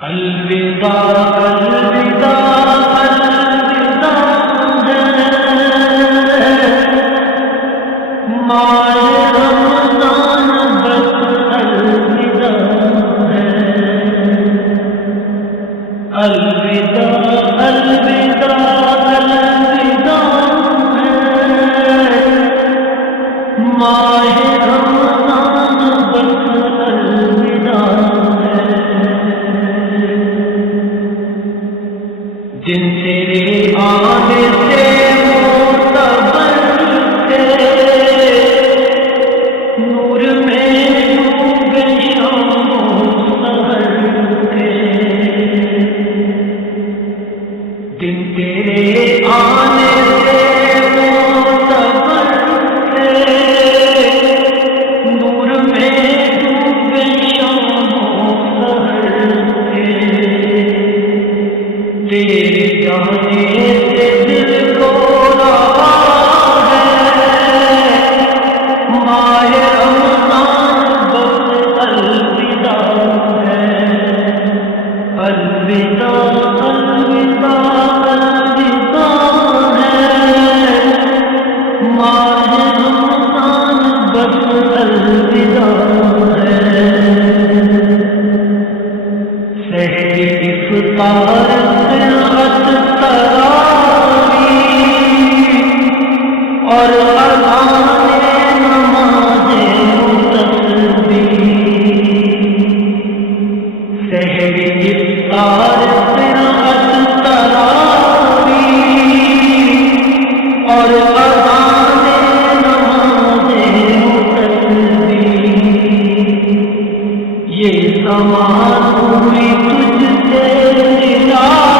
الوداع الوداع الوداع ہے ماہ رمضان بس الوداع ہے الوداع الوداع الوداع ہے ماہ رمضان بس الوداع جن تیرے آنے سے معتبر تھے نور میں ڈوب شام و سحر تھے جن تیرے آنے سے معتبر تھے نور میں ڈوب شام و سحر تھے تیرے جانے سے دل کو رہا ہے ماہ رمضان بس الوداع ہے الوداع الوداع الوداع ہے ماہ رمضان بس الوداع ہے سحری افطار اور اذان نماز تسبیح سحری افطار قرأت تراویح اور اذان نماز تسبیح یہ سامان ہوئی تجھ سے ملا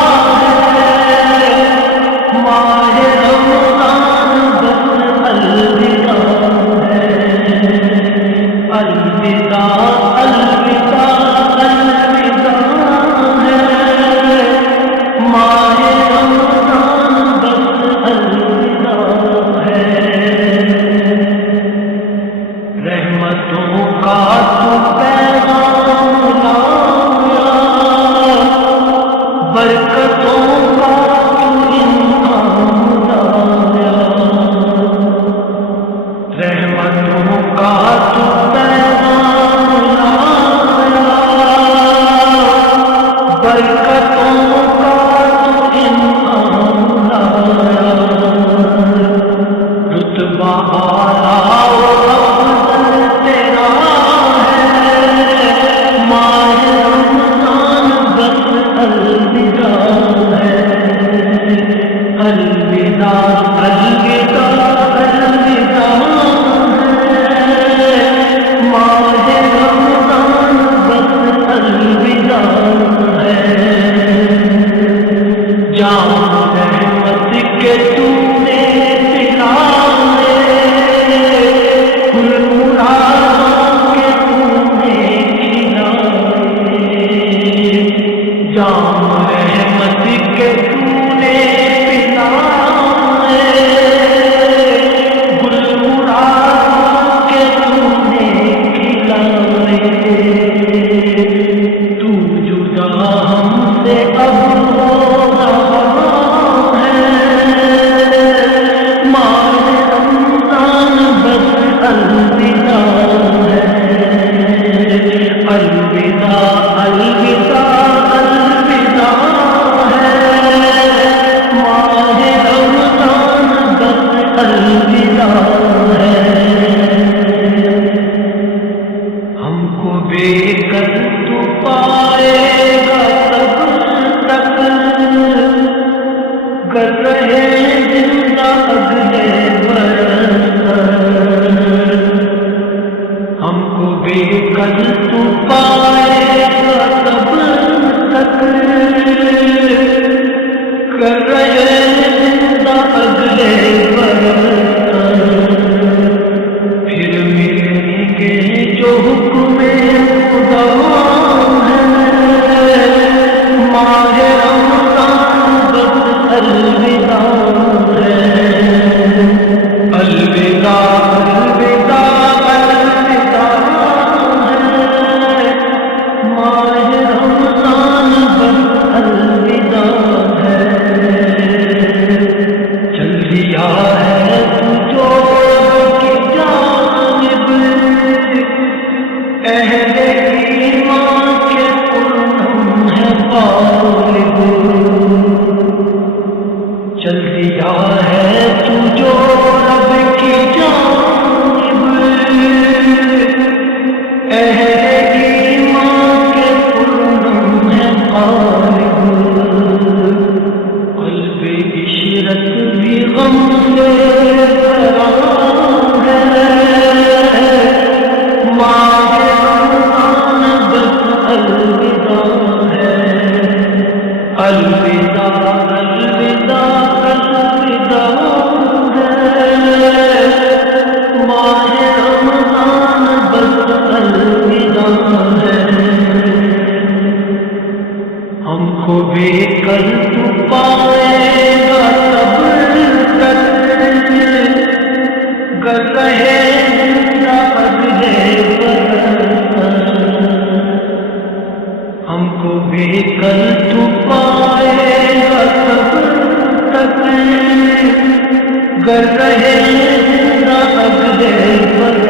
زندہ اگلے برس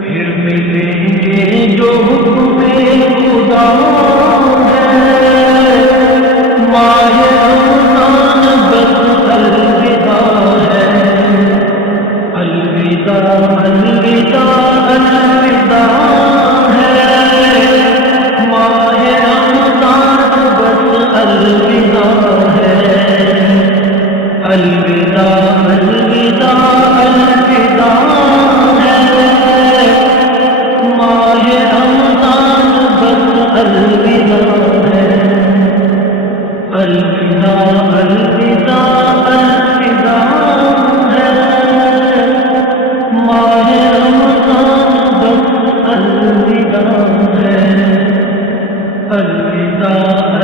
پھر ملیں گے جو حکم خدا ہے ماہ رمضان بس الوداع ہے الوداع الوداع الوداع ہے ماہ رمضان بس الوداع ہے الوداع الوداع الوداع ہے ماہ رمضان بس الوداع ہے الوداع الوداع الوداع ہے ماہ رمضان بس الوداع ہے الوداع